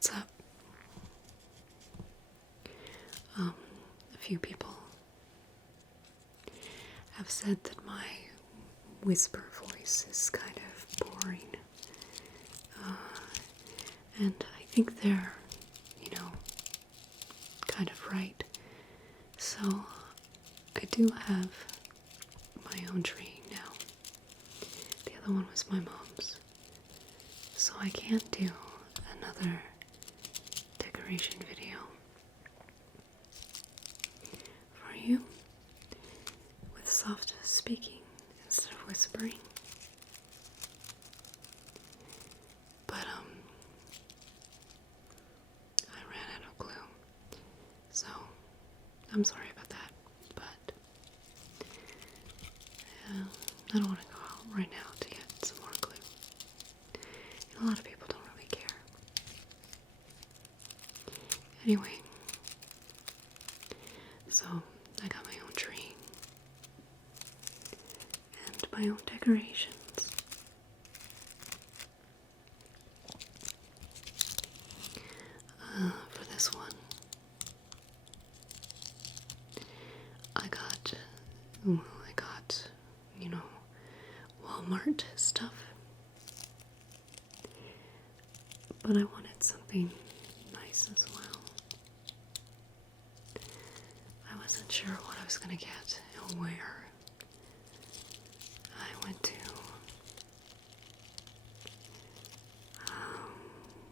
what's up? A few people have said that my whisper voice is kind of boring. And I think they're, kind of right. So, I do have my own tree now. The other one was my mom's. So I can't do another decoration video for you with soft speaking instead of whispering. But I ran out of glue. So I'm sorry about that. But I don't want to go out right now to get some more glue. And a lot of people don't really care. Anyway, so I got my own tree and my own decorations. For this one, I got, Walmart stuff. But I wanted something nice as well. I wasn't sure what I was gonna get and where. I went to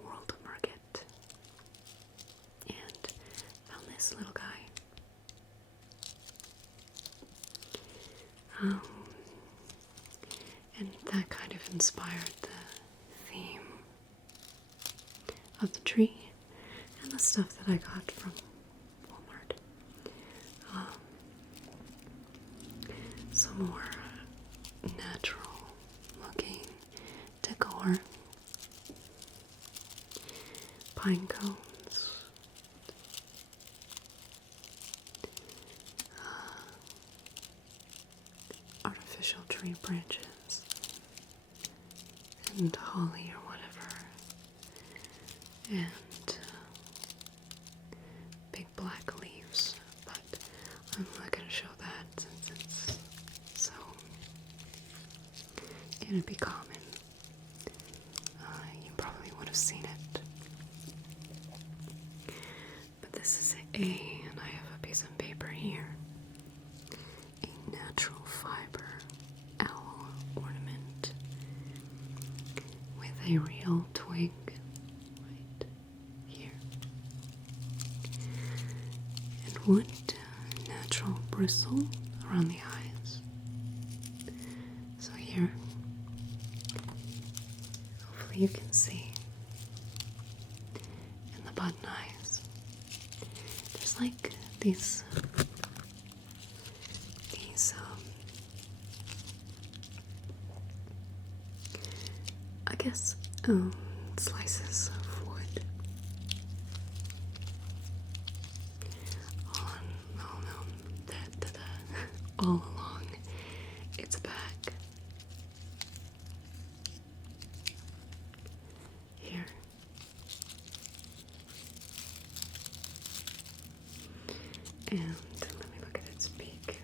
World Market and found this little guy. And that kind of inspired the theme of the tree and the stuff that I got from Walmart. Some more natural looking decor. Pine cones. Artificial tree branches. And holly or whatever. And big black leaves. But I'm not going to show that since it's so gonna be common. You probably would have seen it. But this is and I have a piece of paper here. A natural fiber owl ornament with a real twig right here. And wood natural bristle around the eyes. So here, hopefully you can see in the button eyes, there's like these I guess, slices of wood all along its back. Here. And let me look at its beak.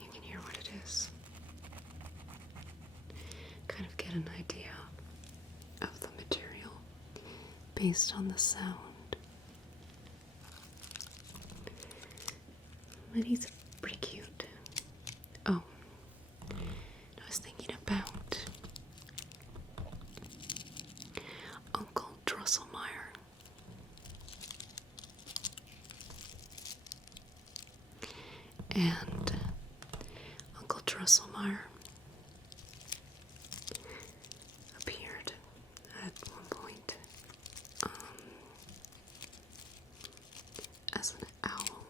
You can hear what it is. Kind of get an idea of the material based on the sound. But he's pretty cute. Oh, I was thinking about Uncle Drosselmeyer. And Uncle Drosselmeyer appeared at one point as an owl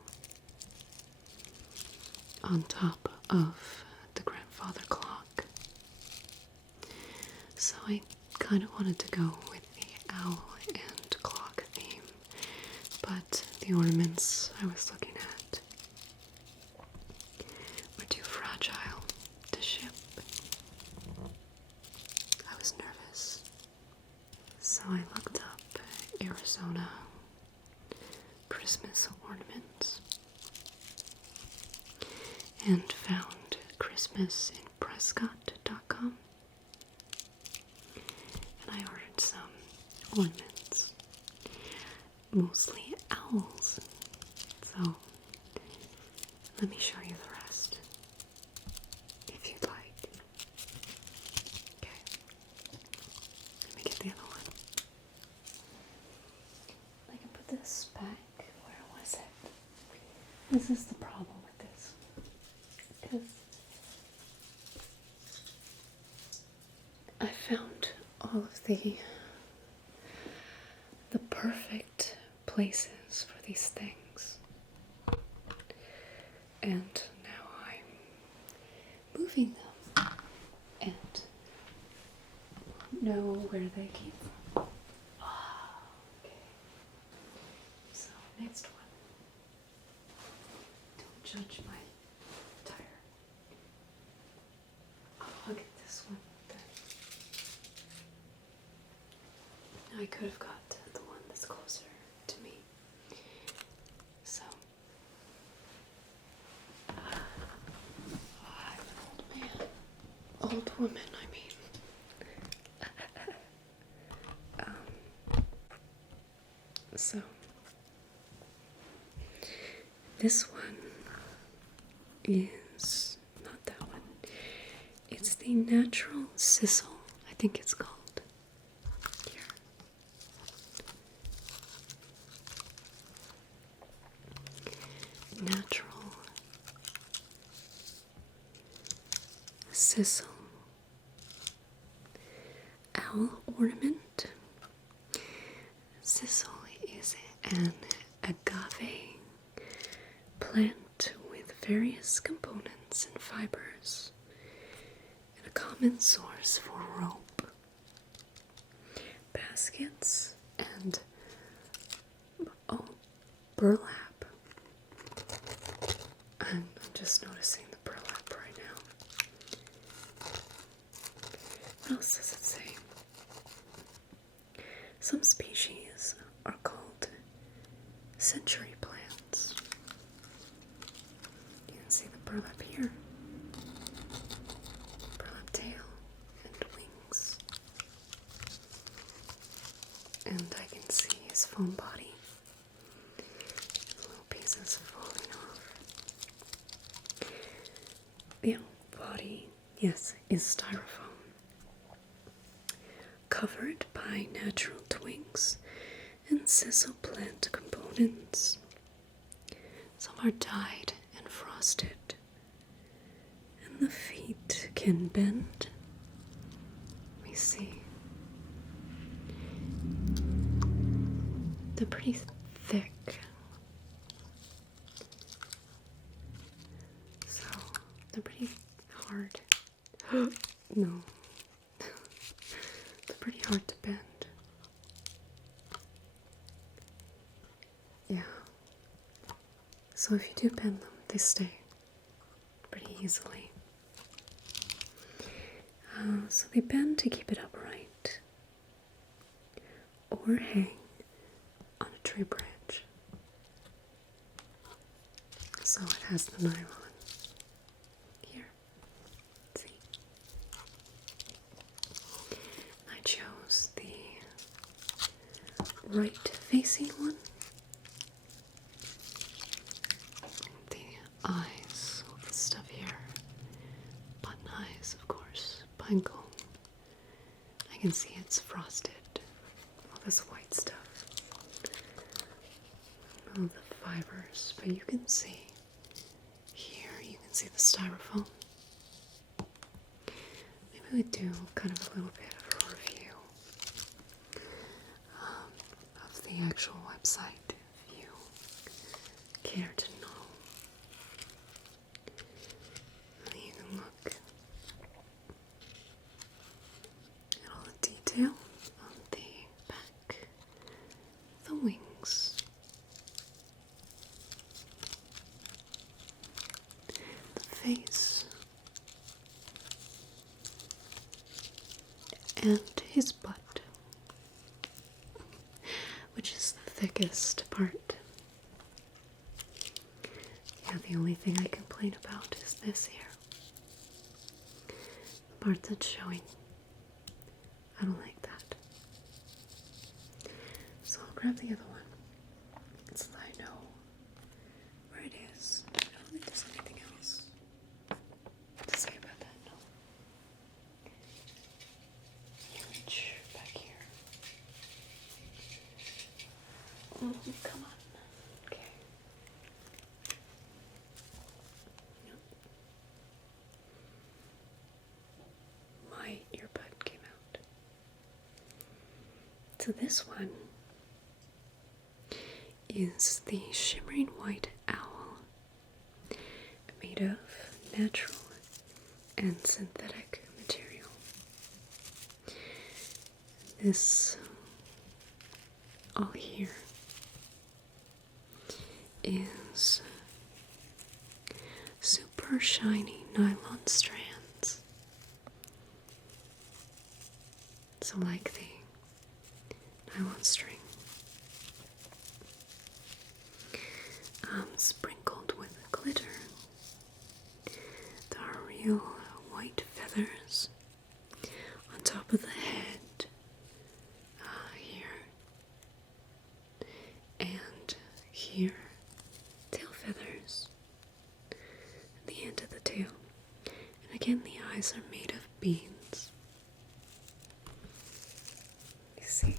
on top of the grandfather clock. So I kind of wanted to go with the owl and clock theme, but the ornaments I was looking at were too fragile to ship. I was nervous. I looked up Arizona Christmas ornaments and found ChristmasInPrescott.com, and I ordered some ornaments, mostly owls. So let me show you the rest, if you'd like. Okay, let me get the other one. I can put this back. Where was it? This is the problem with this, because I found all of the perfect places for these things, and now I'm moving them and know where they came from. Okay. So next one. Don't judge my attire. I'll get this one then. I could have got the one that's closer to me. So I'm an old man. Old woman, I mean. So this one is not that one. It's the Natural Sisal, I think it's called. Here. Natural Sisal owl ornament. Sisal is an agave plant with various components and fibers, and a common source for rope, baskets, and burlap. I'm just noticing the burlap right now. What else does it say? Some species are called century plants. You can see the burlap here, burlap tail and wings, and I can see his foam body. Little pieces falling off. The body, yes, is styrofoam, covered by natural twigs and sisal plant components. Some are dyed and frosted, and the feet can bend. Let me see. They're pretty thick, so they're pretty hard. No. They're pretty hard to bend. Yeah. So if you do bend them, they stay pretty easily. So they bend to keep it upright or hang on a tree branch. So it has the nylon here. See? I chose the right facing one. The eyes, all this stuff here. Button eyes, of course. Pinecone. I can see it's frosted. All this white stuff. All the fibers, but you can see here, you can see the styrofoam. Maybe we do kind of a little bit of a review of the actual website, if you care to know. You can look at all the detail on the back, the wings, the face, and his butt. which is the thickest part. Yeah, the only thing I complain about is this here. The part that's showing. I don't like that. So I'll grab the other one so that I know where it is. I don't think there's anything else to say about that, no. You reach back here. Come on. Okay. Yep. My earbud came out. So this one is the Shimmering White Owl, made of natural and synthetic material. This all here is super shiny nylon strands. So like the nylon string, sprinkled with glitter. There are real white feathers on top of the head, here, and here, tail feathers, the end of the tail. And again, the eyes are made of beans. You see?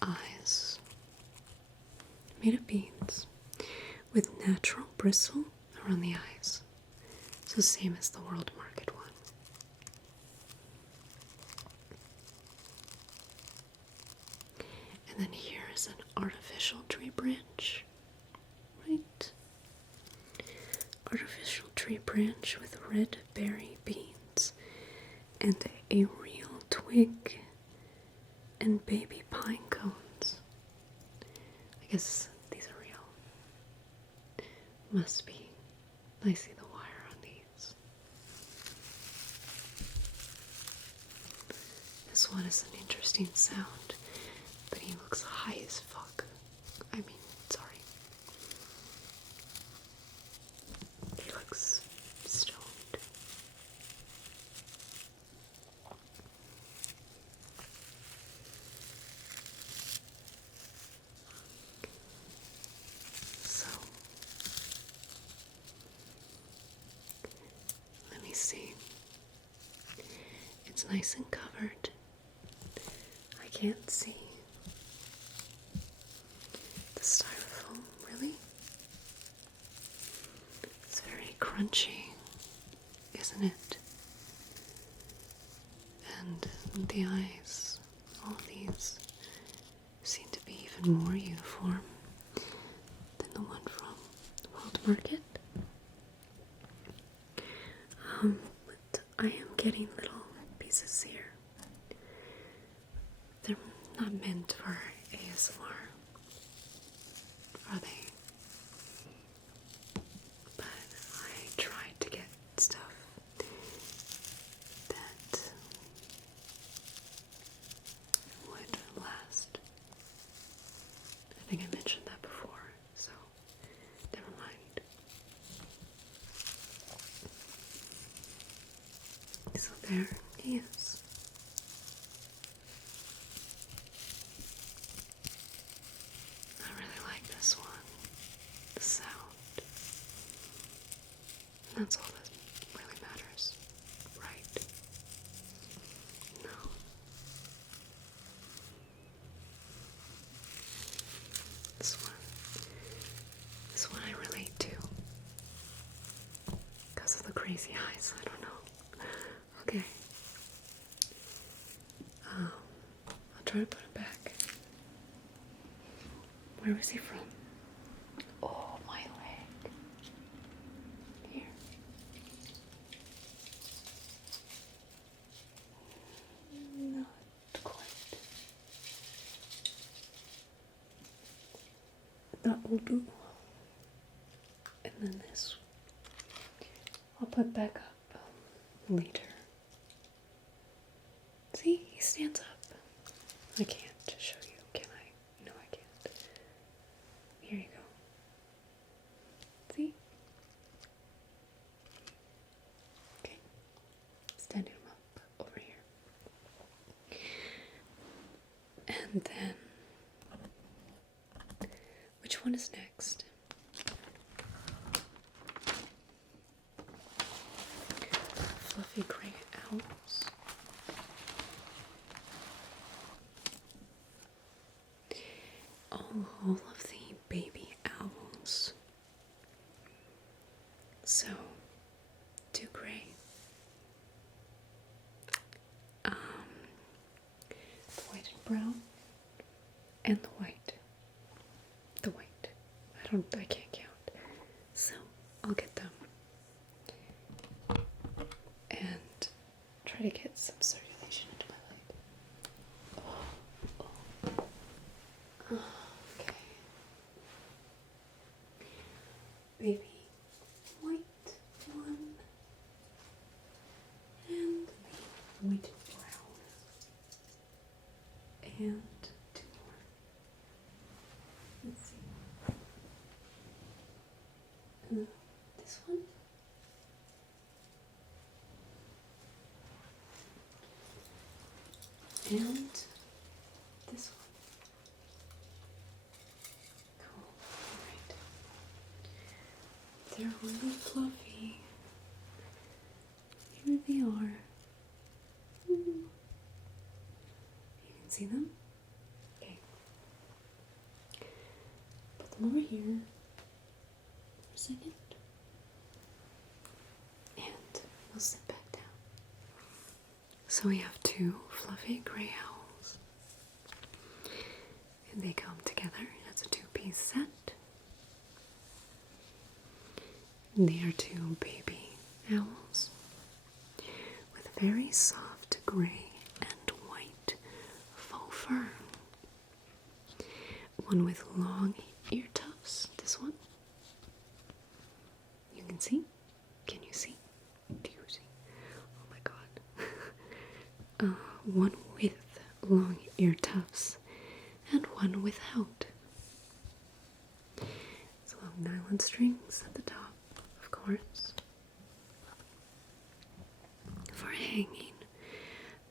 Eyes made of beans with natural bristle around the eyes. So same as the World Market one. And then here is an artificial tree branch. Right? Artificial tree branch with red berry beans and a real twig and baby pine cones. I guess these are real. Must be. I see the wire on these. This one is an interesting sound, but he looks high as fuck. I mean, sorry. He looks stoned. So, let me see. It's nice and covered. I can't see the styrofoam, really. It's very crunchy, isn't it? And the eyes, all of these, seem to be even more uniform than the one from the World Market. But I am getting little pieces here. They're not meant for ASMR, are they? But I tried to get stuff that would last. I think I mentioned that before, so never mind. So there is. I really like this one. The sound. And that's all that really matters, right? No. This one I relate to. Because of the crazy eyes, I don't know. Okay. I'll try to put him back. Where was he from? Oh, my leg. Here. Not quite. That will do. And then this I'll put back up later. See, he's stands up. I can't show you, can I? No, I can't. Here you go. See? Okay. Standing him up over here. And then, which one is next? Fluffy gray owls. Oh, all of the baby owls. So, two gray. The white and brown, and the white. The white. I can't count. So, I'll get them. And try to get some circulation into my light. Okay. Baby white one. And the white and brown. And two more. Let's see. This one. And this one. Cool. Alright. They're really fluffy. Here they are. You can see them? Okay. Put them over here for a second. And we'll sit back down. So we have two fluffy gray owls. And they come together as a two-piece set. And they are two baby owls with very soft gray and white faux fur. One with long ear tufts. This one. You can see? Can you see? Do you see? Oh my god. One with long ear tufts and one without. So nylon strings at the top, of course, for hanging,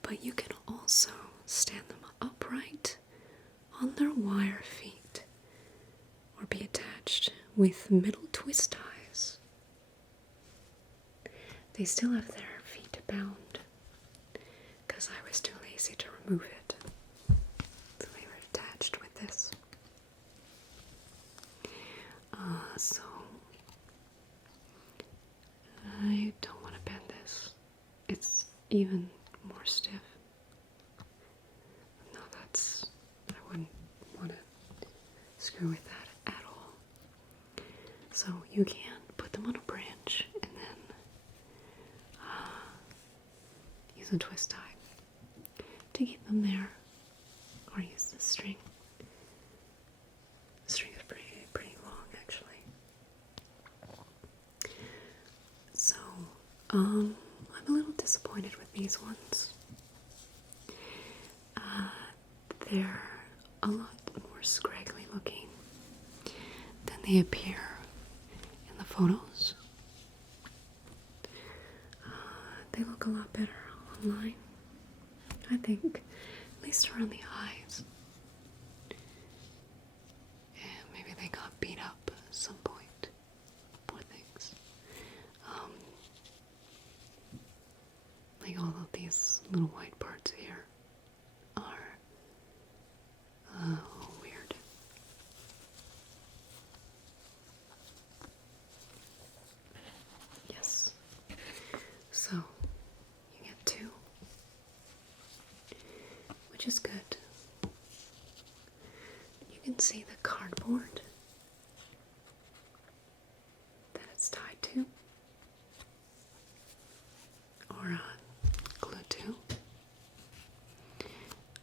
but you can also stand them upright on their wire feet or be attached with middle twist ties. They still have their feet bound because I was too lazy to remove it. So they were attached with this. So I don't want to bend this. It's even more stiff. No, I wouldn't want to screw with that at all. So you can put them on a branch and then use a twist tie to keep them there, or use the string. The string is pretty long, actually. So, I'm a little disappointed with these ones. They're a lot more scraggly looking than they appear in the photos. They look a lot better online, I think, at least around the eyes. And maybe they got beat up at some point. Poor things. Like all of these little white parts here are weird. Yes. So, you get two, which is good. You can see the cardboard that it's tied to, or glued to,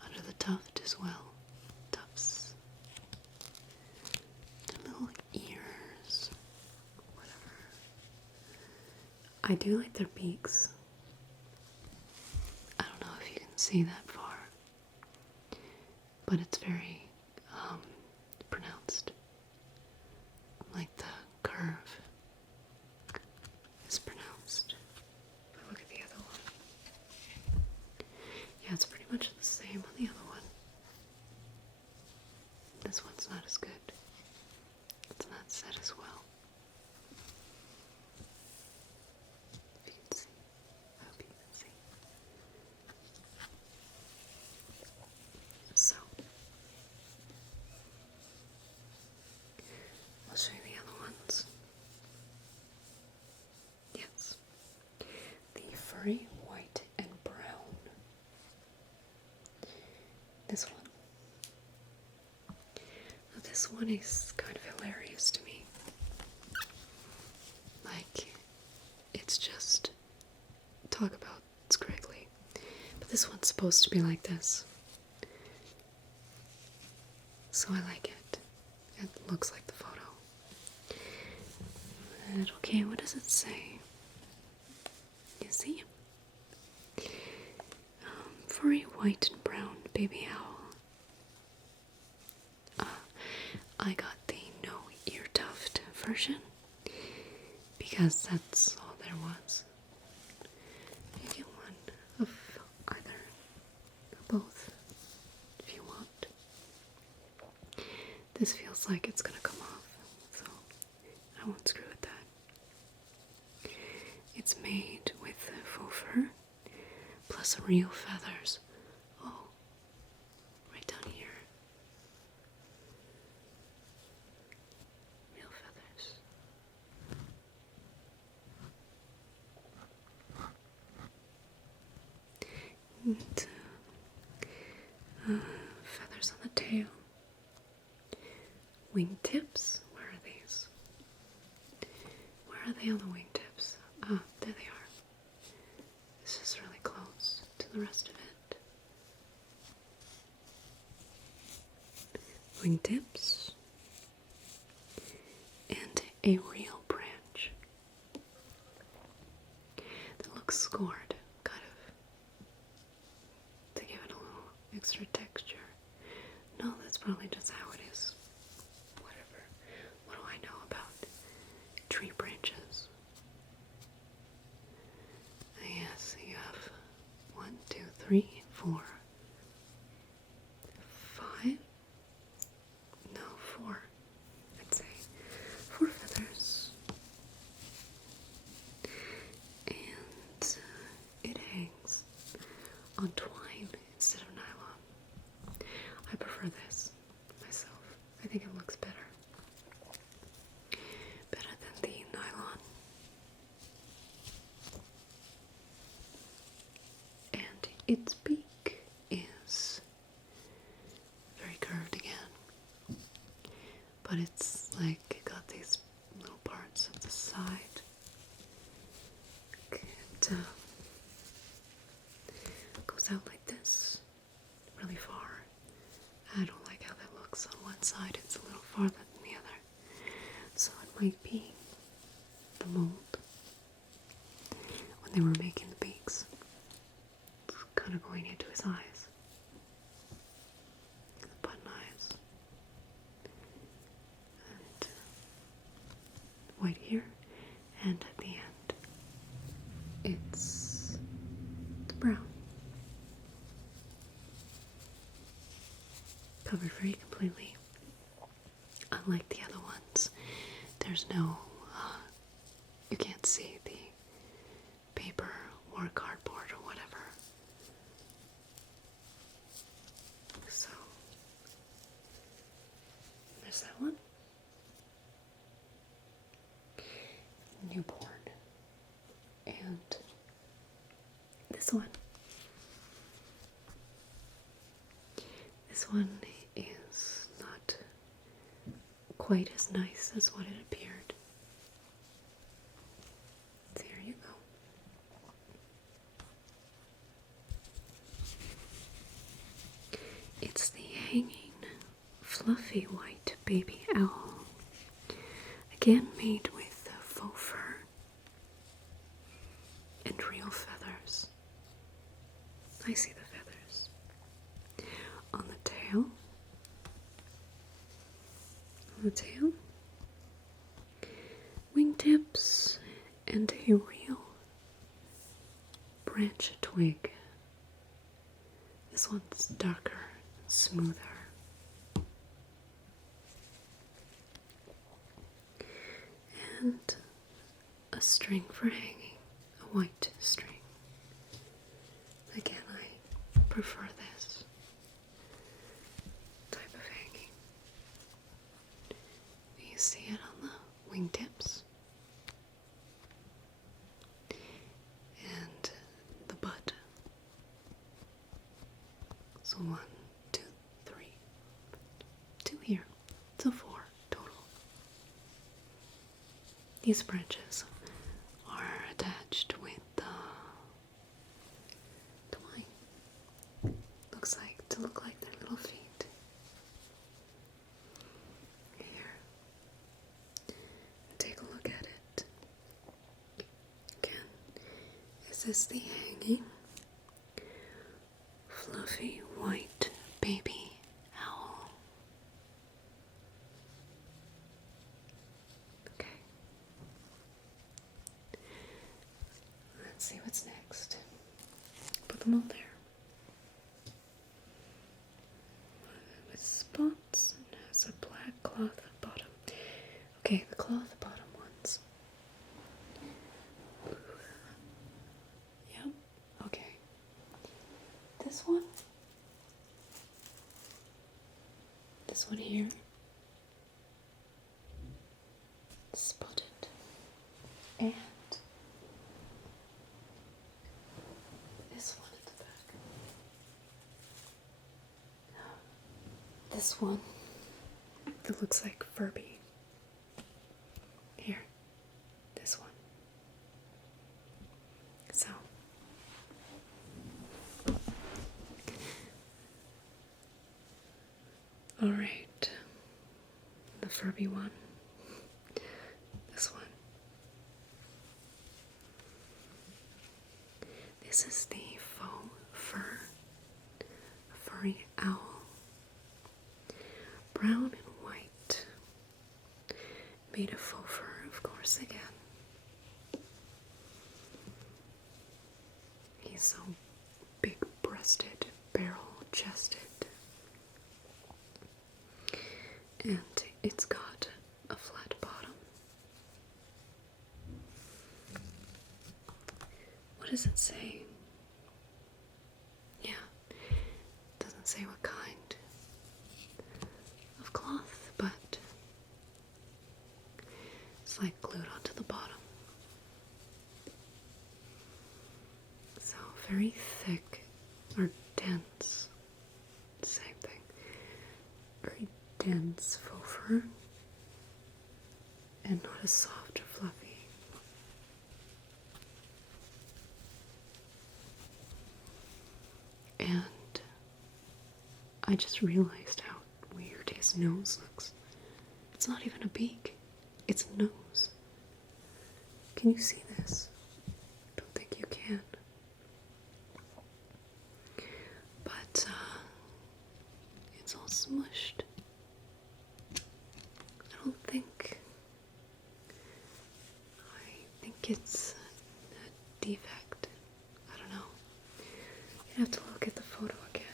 under the tuft as well. Tufts. The little ears. Whatever. I do like their beaks. I don't know if you can see that far. but it's very pronounced. Like the curve is pronounced. Look at the other one. Yeah, it's pretty much the same on the other one. This one's not as good. It's not set as well. If you can see. I hope you can see. So, I'll show you the other ones. Yes. The furry white and brown. This one. Now this one is kind of hilarious to me. Like, it's just talk about scraggly. But this one's supposed to be like this. So I like it. It looks like the photo. And okay, what does it say? You see? Furry white and brown baby owl. I got the no ear tuft version because that's all there was. You get one of either or both if you want. This feels like it's gonna come off, so I won't screw with that. It's made with faux fur plus real feathers. Oh, right down here. Real feathers. And, feathers on the tail. Wingtips. Where are these? Where are they on the wingtips? Ah, there they are. This is really close to the rest of it. Wingtips. And a real branch that looks scored, kind of, to give it a little extra texture. No, that's probably just how it is. Whatever. What do I know about tree branches? Yes, you have 1, 2, 3, 4, 5. No, 4. I'd say 4 feathers. And it hangs on twine instead of nylon. I prefer this myself. I think it looks better. Better than the nylon. And its beak is very curved again. But it's like got these little parts at the side. It goes out like this, really far. I don't like how that looks on one side. It's a little farther than the other. So it might be the mold when they were making the beaks. It's kind of going into his eyes. The button eyes. And white here, and at the end it's the brown. Covered very completely. Unlike the other ones, there's no, you can't see the paper or cardboard or whatever. So, there's that one. Newborn. And this one. This one is not quite as nice as what it appeared. So here you go. It's the hanging, fluffy white baby owl. Again made with faux fur and real feathers. I see the feathers. On the tail, the tail, wingtips, and a real branch twig. This one's darker, smoother. And a string for hanging, a white string. Again, I prefer this type of hanging. You see it on the wingtips and the butt. So 1, 2, 3, 2 here, so 4 total. These branches are attached with twine. Look like their little feet. Here. Take a look at it. Again, is this the hanging fluffy white baby owl? Okay. Let's see what's next. Put them all there. With spots and has a black cloth bottom. Okay, the cloth bottom ones. Yep, okay. This one here, spotted, and this one at the back. This one, it looks like Furby. Here, this one. So, alright, the Furby one, this one. This is the faux fur, furry owl. Brown and white. Made of faux fur, of course, again. He's so big-breasted, barrel-chested. And it's got a flat bottom. What does it say? Yeah, it doesn't say what kind of cloth, but it's like glued onto the bottom. So very thick or dense, same thing. Very dense faux fur and not as soft or fluffy. And I just realized how weird his nose looks. It's not even a beak, it's a nose. Can you see this? I don't think you can. But it's all smushed. I think it's a defect. I don't know. You have to look at the photo again.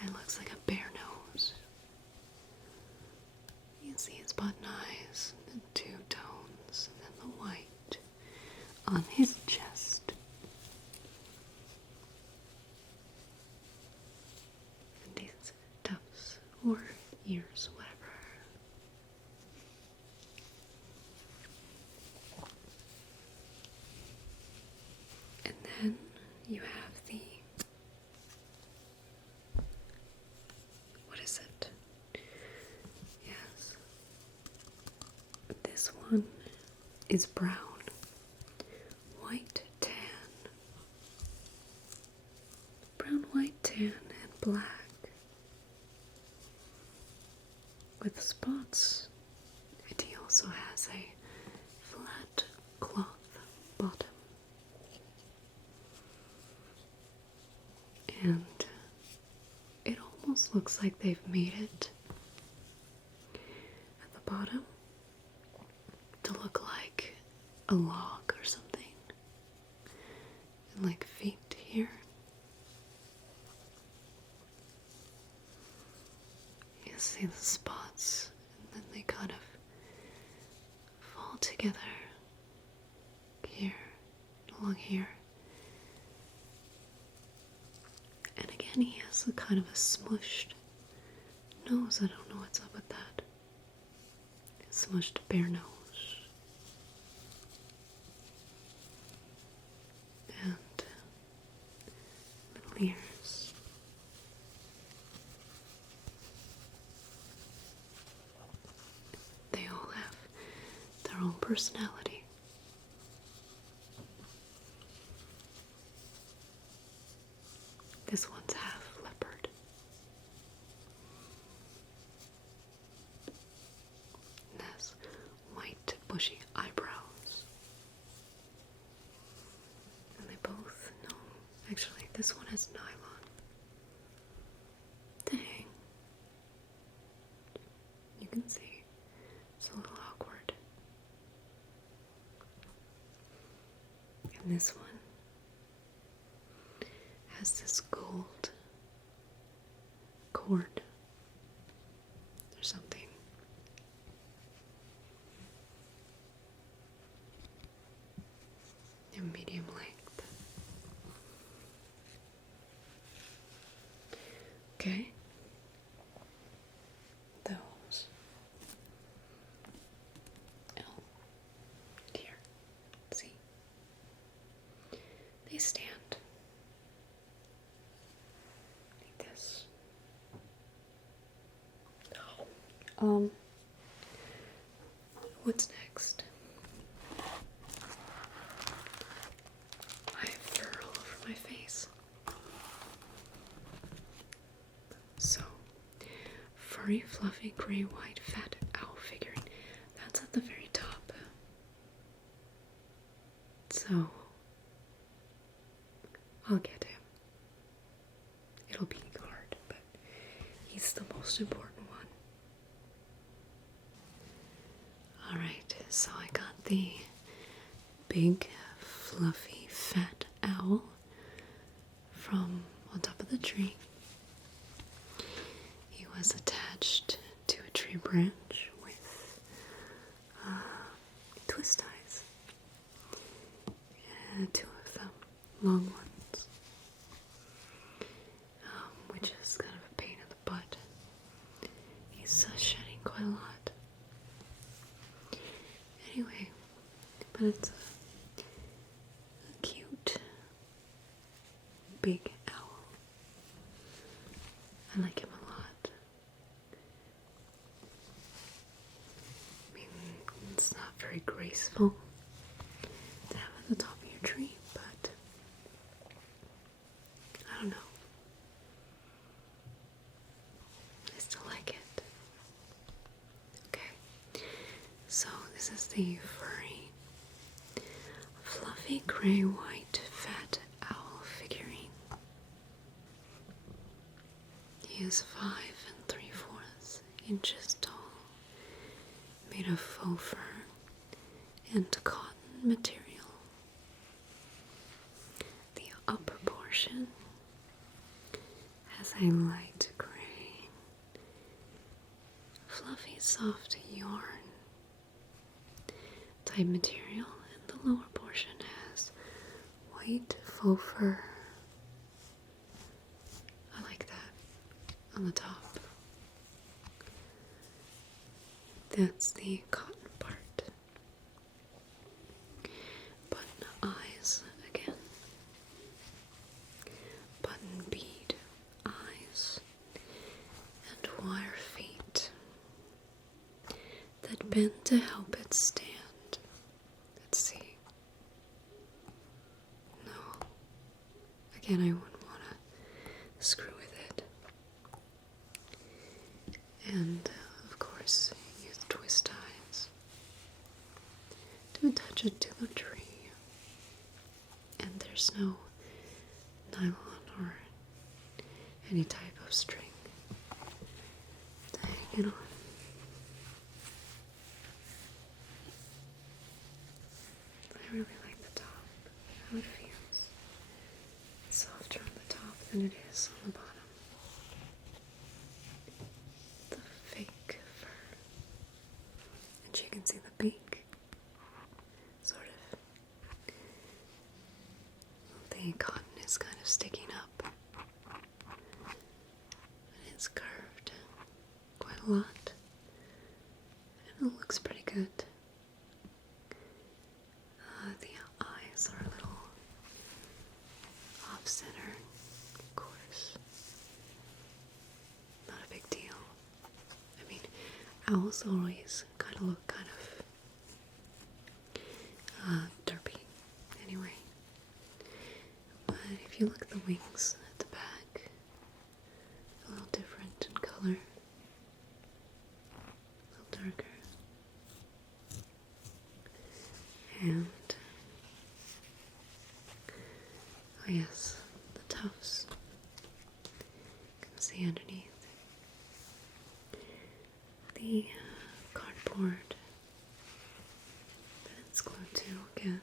And it looks like a bare nose. You can see his button eyes, and the two tones, and then the white on his chest. And these tufts, or ears, whatever. And then you have the, what is it? Yes. This one is brown, white, tan. Brown, white, tan, and black. With spots. And he also has a flat cloth bottom. And it almost almost looks like they've made it at the bottom to look like a log or something. And like feet here. You see the spots, and then they kind of fall together here, along here. And again, he has a kind of a smushed nose. I don't know what's up with that. Smushed bare nose. And little ears. They all have their own personality. This one's half leopard. And has white, bushy eyebrows. And they both know. Actually, this one has nylon. Dang. You can see it's a little awkward. And this one has this gold cord or something. In medium length. Okay. Those. Oh, dear. See? They stand. Like this. What's next? I have fur all over my face. So, furry, fluffy, gray, white, fat owl figurine. That's at the very top. So, I'll get him. It'll be hard, but he's the most important one. Alright, so I got the big, fluffy, fat owl from on top of the tree. He was attached to a tree branch with twist ties. Two of them, long ones, which is kind of a pain in the butt. He's shedding quite a lot. Anyway, but it's a cute big owl. I like him a lot. I mean, it's not very graceful to have at the top of your tree, but I don't know. I still like it. Okay, so this is the furry, fluffy, gray, white, fat owl figurine. He is 5 3/4 inches tall, made of faux fur and cotton material. The upper portion has a light gray, fluffy, soft yarn type material, and the lower portion has white faux fur. I like that on the top. That's the cotton part. Button eyes again. Button bead eyes. And wire feet that bend to help it stand. Let's see. No. Again, I wouldn't want to screw with it. And, of course, use twist ties to attach it to the tree. And there's no nylon or any type of string You know, I really like the top, how it feels. It's softer on the top than it is on the bottom. The fake fur. And you can see the beak. Sort of. The cotton is kind of sticking up. And it's curved quite a lot. And it looks pretty good. The eyes are a little off-center, of course. Not a big deal. I mean, owls always kind of look kind of derpy anyway. But if you look at the wings at the back, a little different in color. A little darker. And oh yes, the tufts. You can see underneath the cardboard that it's glued to again.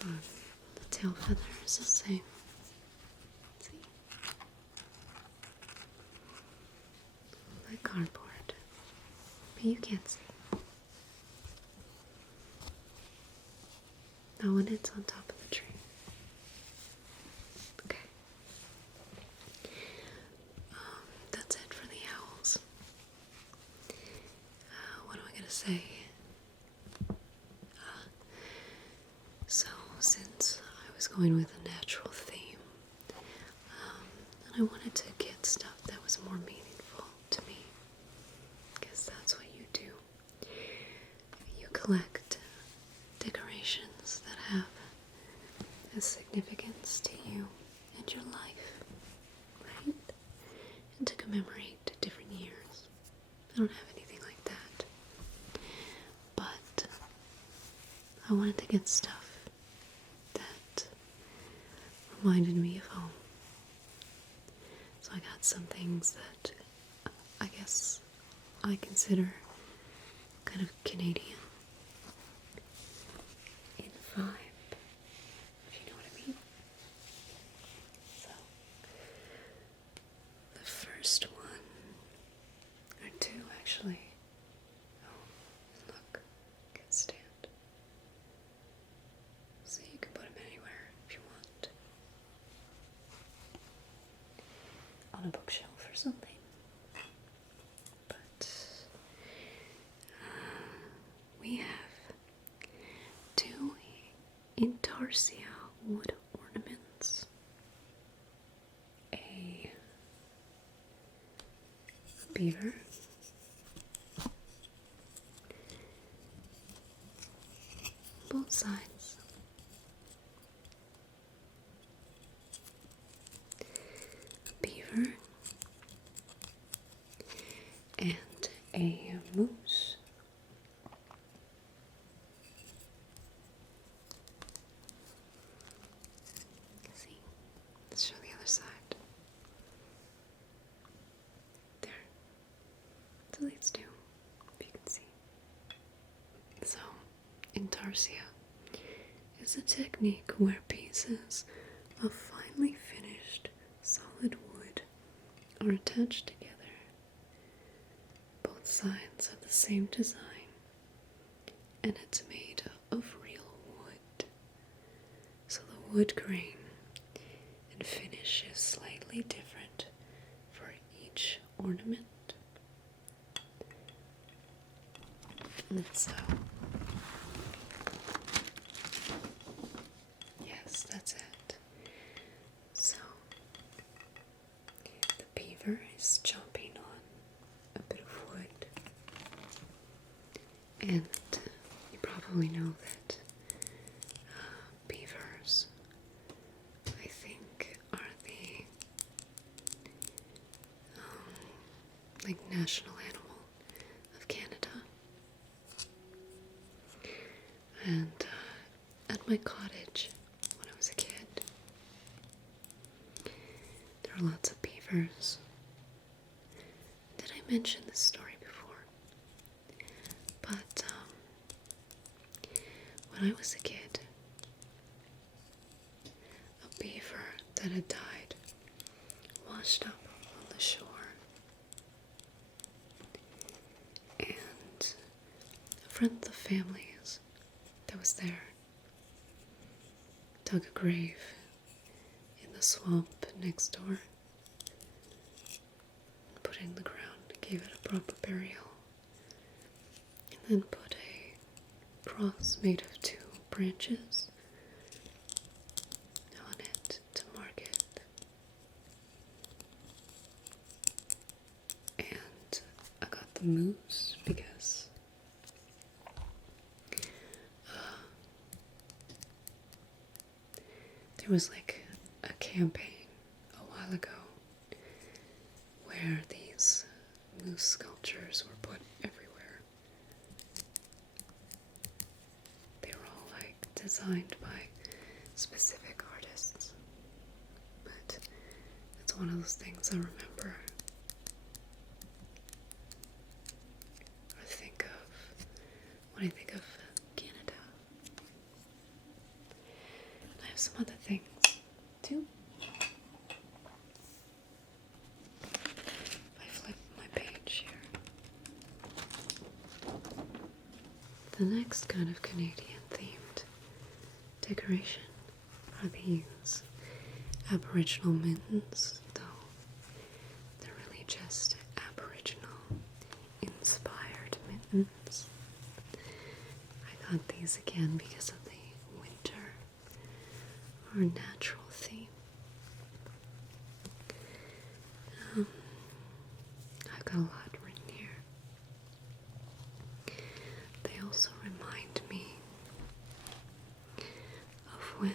The tail feather is the same. See? Like cardboard. But you can't see. Now when it's on top of the tree. Okay. That's it for the owls. What am I gonna say? So since I was going with a natural theme, and I wanted to get stuff that was more meaningful to me, because that's what you do. You collect decorations that have a significance to you and your life, right? And to commemorate different years. I don't have anything like that. But I wanted to get stuff that reminded me of home. So I got some things that I guess I consider kind of Canadian in vibe, if you know what I mean. So, the first one, or two actually. Oh, look, good stand. So you can put them anywhere if you want. On a bookshelf or something. But we have two intarsia wood ornaments. A beaver. Both sides. A beaver. And a moose. See? Let's show the other side. There. So these two, if you can see. So, intarsia is a technique where pieces of finely finished solid wood are attached together. Both sides have the same design, and it's made of real wood. So the wood grain and finish is slightly different for each ornament. And so, yes, that's it. So, the beaver is chomping on a bit of wood. And you probably know that beavers, I think, are the like national animal of Canada. And at my cottage when I was a kid, there there are lots of beavers. Did I mention this story before? But when I was a kid, a beaver that had died washed up on the shore, and a friend of the family's that was there dug a grave in the swamp next door, put it in the ground, gave it a proper burial, and then put a cross made of 2 branches on it to mark it. And I got the moose because there was like a campaign a while ago where these moose sculptures were put everywhere. They were all like designed by specific artists, but it's one of those things I remember or think of when I think of Canada. I have some other things too. If I flip my page here, the next kind of Canadian themed decoration are these Aboriginal mittens, though they're really just Aboriginal inspired mittens. I got these again because of the winter or natural theme. I've got a lot written here. They also remind me of when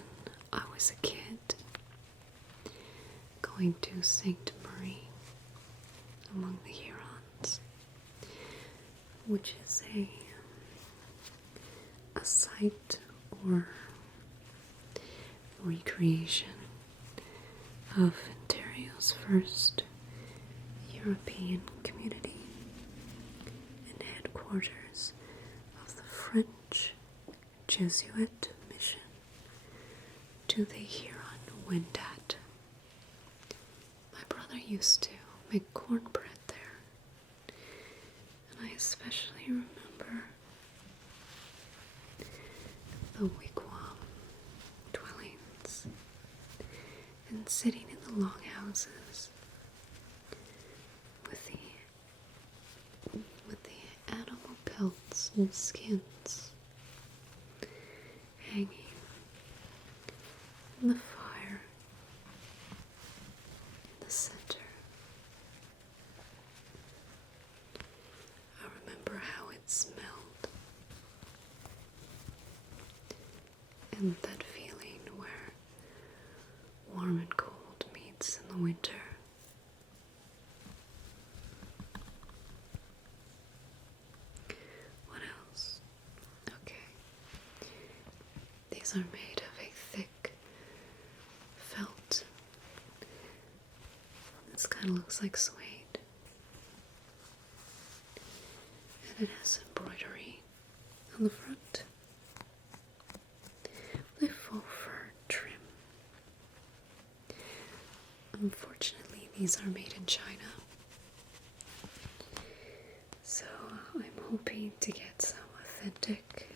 I was a kid going to Sainte Marie among the Hurons, which is a site or recreation of Ontario's first European community and headquarters of the French Jesuit mission to the Huron-Wendat. My brother used to make cornbread there, and I especially remember the wigwam dwellings and sitting in the long houses with the animal pelts and skins hanging in the fire in the center. I remember how it smelled, and that feeling where warm and cold meets in the winter. What else? Okay. These are made of a thick felt. This kind of looks like suede. And it has embroidery on the front with a faux fur trim. Unfortunately, these are made in China, so I'm hoping to get some authentic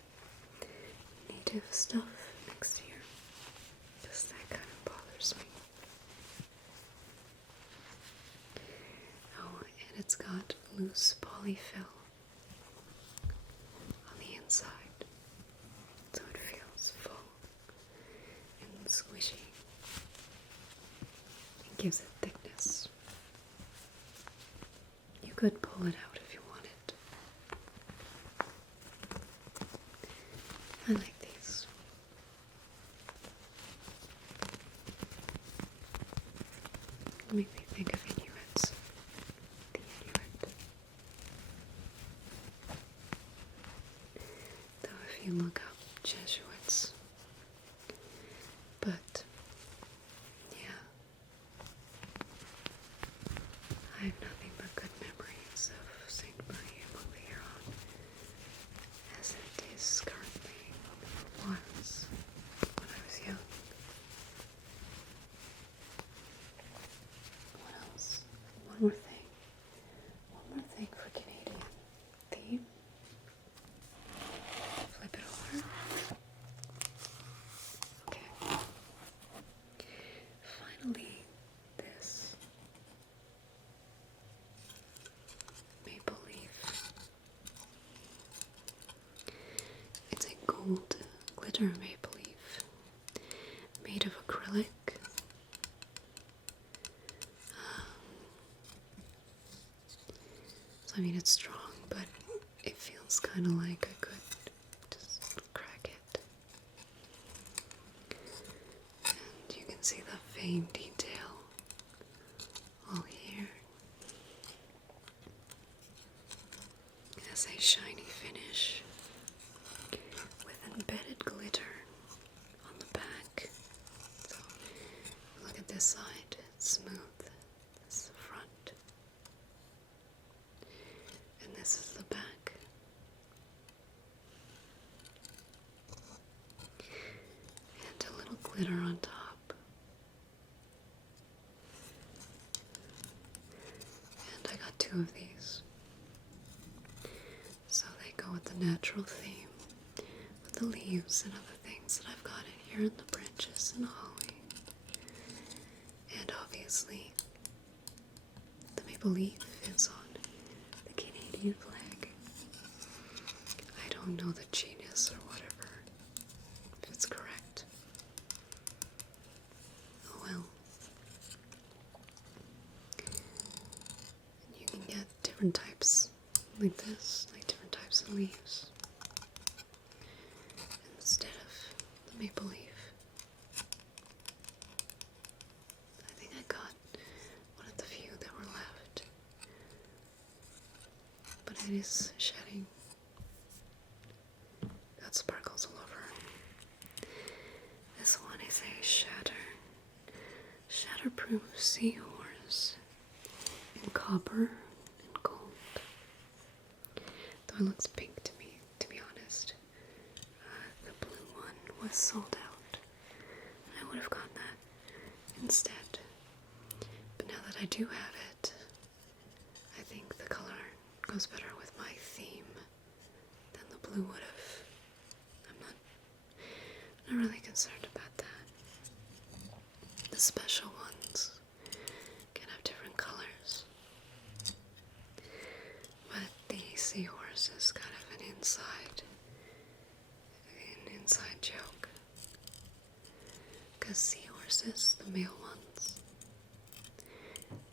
native stuff next year, because that kind of bothers me. Oh, and it's got loose polyfill on the inside, so it feels full and squishy. It gives it thickness. You could pull it out if you wanted. I like these. Make me think of Inuits. The Inuit. Though if you look up Jesuits, but yeah, gold glitter maple leaf made of acrylic. So I mean it's strong, but it feels kind of like I could just crack it. And you can see the vein detail all here. It has a shiny finish with embedded glitter on the back. So look at this side, it's smooth. This is the front. And this is the back. And a little glitter on top. And I got 2 of these. So they go with the natural theme, with the leaves and other things that I've got in here, and the branches and holly. And obviously, the maple leaf is on the Canadian flag. I don't know the genus or whatever, if it's correct. Oh well. And you can get different types like this, like different types of leaves, instead of the maple leaf. I think I got one of the few that were left, but it is shedding. Got sparkles all over. This one is a shatterproof seahorse in copper and gold. Though it looks pink to me, to be honest. The blue one was sold out. I would have gotten that instead. But now that I do have it, I think the color goes better with my theme than the blue would have. I'm not really concerned about that. The special ones can have different colors. But the seahorse is kind of an inside joke. Because seahorses, the male ones,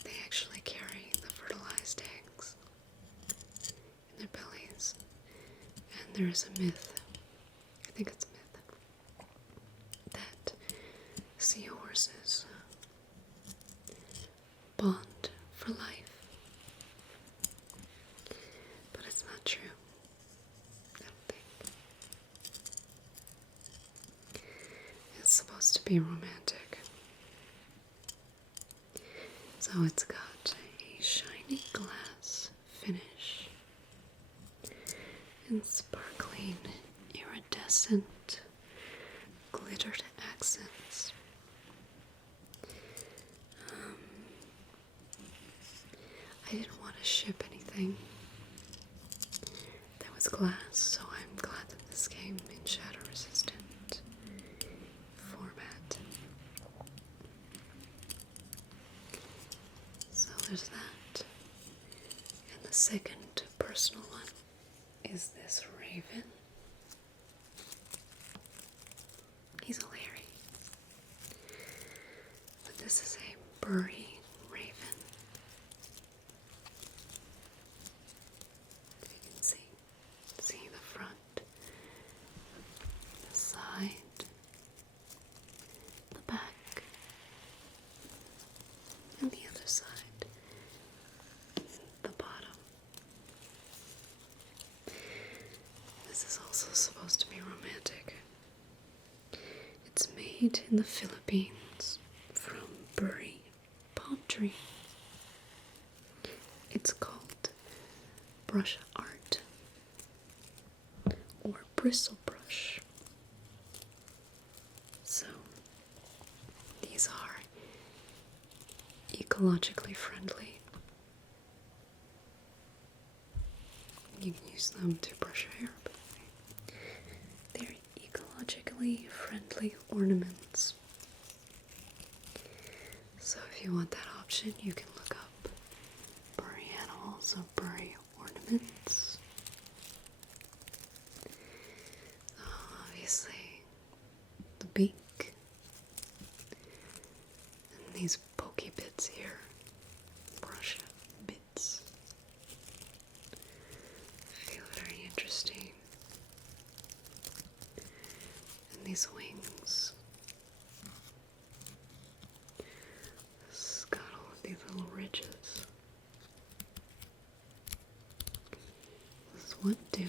they actually carry the fertilized eggs in their bellies. And there is a myth, I think it's a myth, that seahorses bond for life. But it's not true. I don't think. It's supposed to be romantic. So it's got a shiny glass finish and sparkling iridescent glittered accents. I didn't want to ship anything that was glass, so I'm glad that this came in shatter resistant format. So there's that. And the second personal one is this raven. He's a Larry. But this is a Bury raven. If you can see the front, the side, the back, and the other side, the bottom. This is also supposed to be romantic. It's made in the Philippines from Bury palm tree. It's called brush art or bristle brush. So these are ecologically friendly. You can use them to brush your hair, but they're ecologically friendly ornaments. So if you want that option, you can look up Bury animals or Bury ornaments. these pokey bits here. Brush bits. Feel very interesting. And these wings. It's got all of these little ridges. This is 1, 2,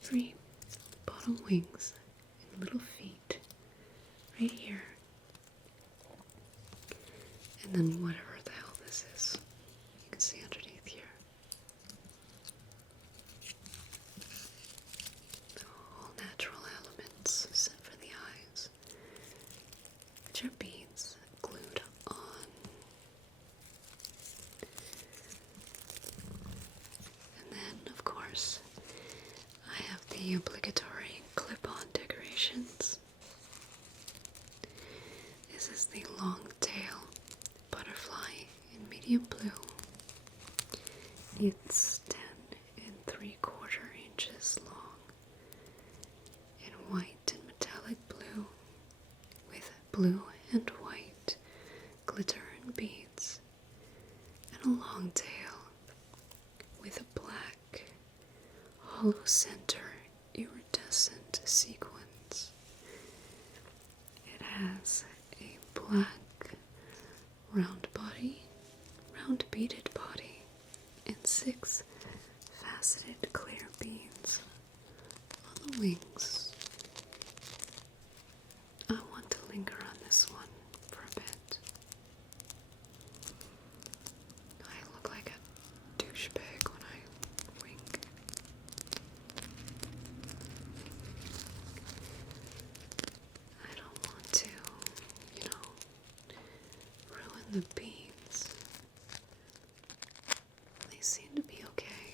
3 bottom wings and little feet right here. And then whatever the hell this is, you can see underneath here. All natural elements except for the eyes, which are beads glued on. And then, of course, I have the obligatory clip-on decorations. This is the long tail butterfly in medium blue. It's 10 3/4 inches long in white and metallic blue with blue and white glitter and beads, and a long tail with a black hollow center iridescent sequins. It has a black round body, round beaded body, and 6 faceted clear beads on the wings. I want to linger on this one for a bit. I look like a douchebag when I wink. I don't want to, ruin the beads. They seem to be okay.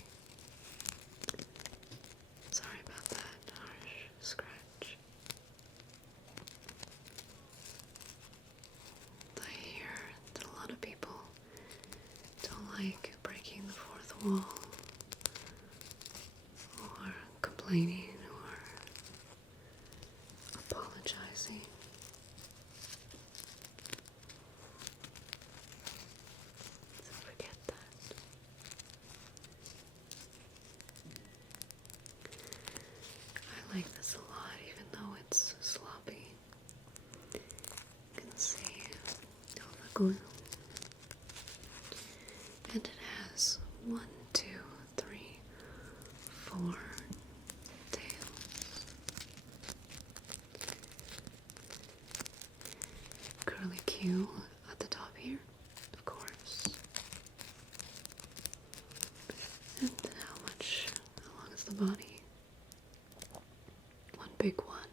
Sorry about that harsh scratch. I hear that a lot of people don't like breaking the fourth wall, or complaining, or apologizing. So forget that. I like this a lot, even though it's sloppy. You can see all the glue. And it has 1, 2, 3, 4 tails. Curly Q at the top here, of course. And how long is the body? 1 big one,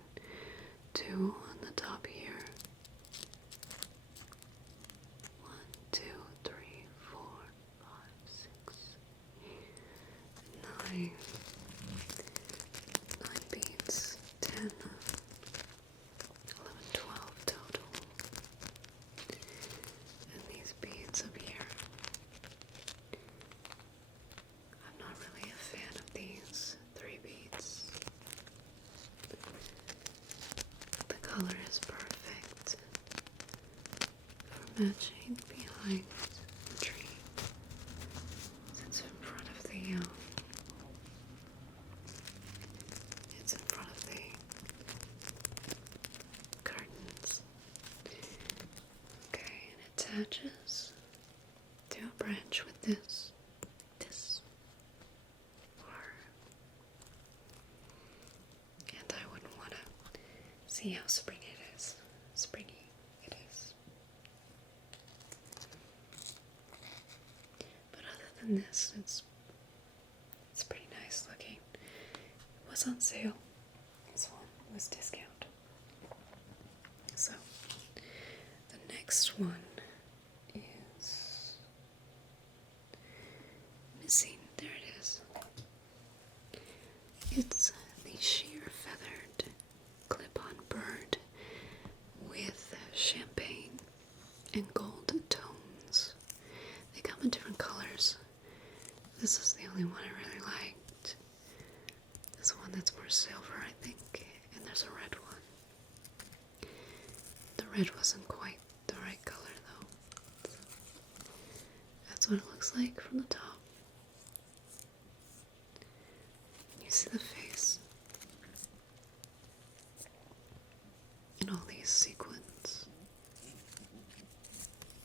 2 on the top here. 1, 2, 3, 4, 5, 6, 9. 9 beads, 10, 11, 12 total. And these beads up here. I'm not really a fan of these 3 beads. The color is perfect for matching behind the tree. It's in front of the it's in front of the curtains. Okay, and it attaches to a branch with this or, and I wouldn't want to see how springy it is. But other than this, it's pretty nice looking. It was on sale. This one was discount. So the next one is missing. There it is. It's the sheer feathered clip-on bird with champagne and gold tones. They come in different colors. This is the only one I really liked. This one that's more silver, I think, and there's a red one. The red wasn't quite is what it looks like from the top. You see the face and all these sequins.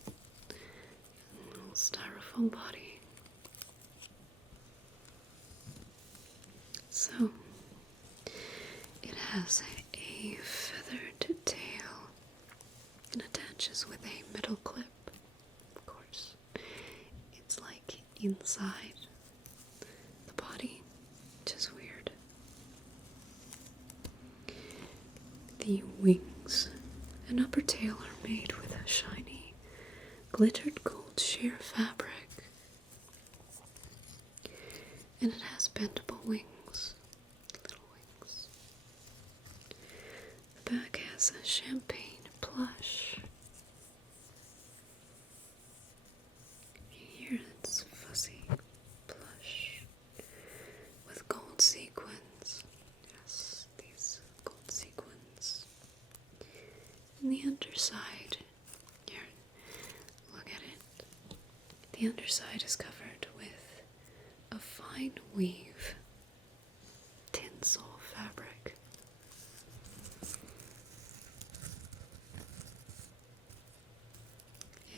And a little styrofoam body. So, it has a feathered tail and attaches with a metal clip. Of course, it's like inside the body, which is weird. The wings and upper tail are made with a shiny, glittered gold sheer fabric. And it has bendable wings, little wings. The back has a champagne plush. Here it's fuzzy plush with gold sequins. Yes, these gold sequins. And the underside, here, look at it. The underside is covered with a fine weave tinsel fabric.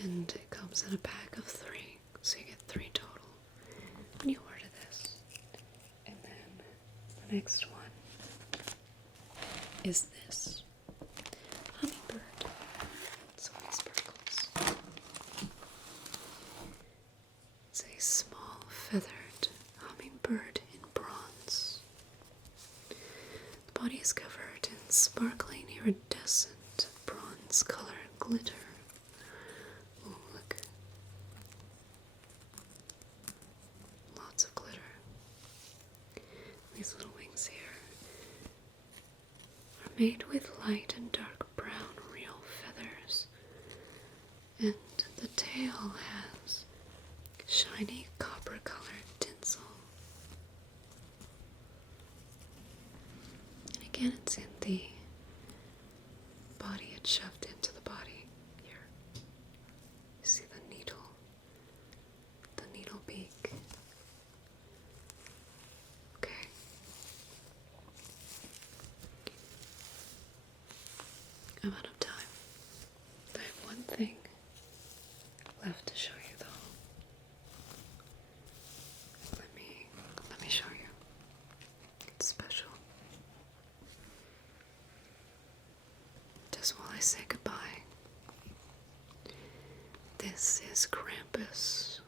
And it comes in a pack of 3, so you get 3 total when you order this. And then the next one is this hummingbird. So many sparkles. It's a small feathered hummingbird in bronze. The body is covered in sparkling iridescent bronze colored glitter. Oh, look. Lots of glitter. These little wings here are made with light and dark brown real feathers. And the tail has shiny copper colored tinsel. And again, it's in the body, it's shoved into the body here. You see the needle beak. Okay. I'm out of time. I have one thing left to show you though. Let me show you. It's special. Just while I say goodbye. This is Krampus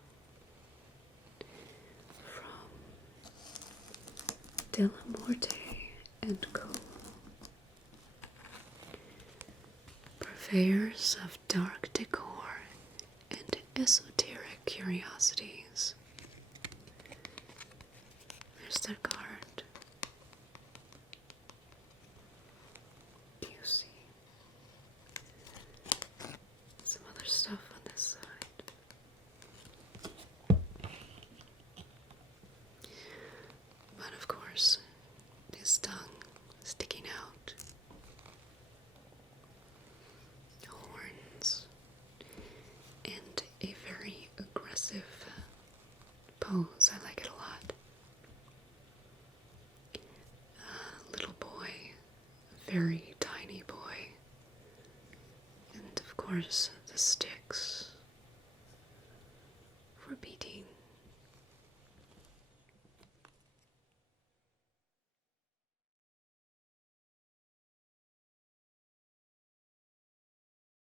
from De La Morte and Co. Purveyors of dark decor and esoteric curiosities. There's their card. You see some other stuff on this side. But of course, his tongue sticking out. Horns. And a very aggressive pose. I like it a lot. Little boy, very tiny boy, and of course the sticks.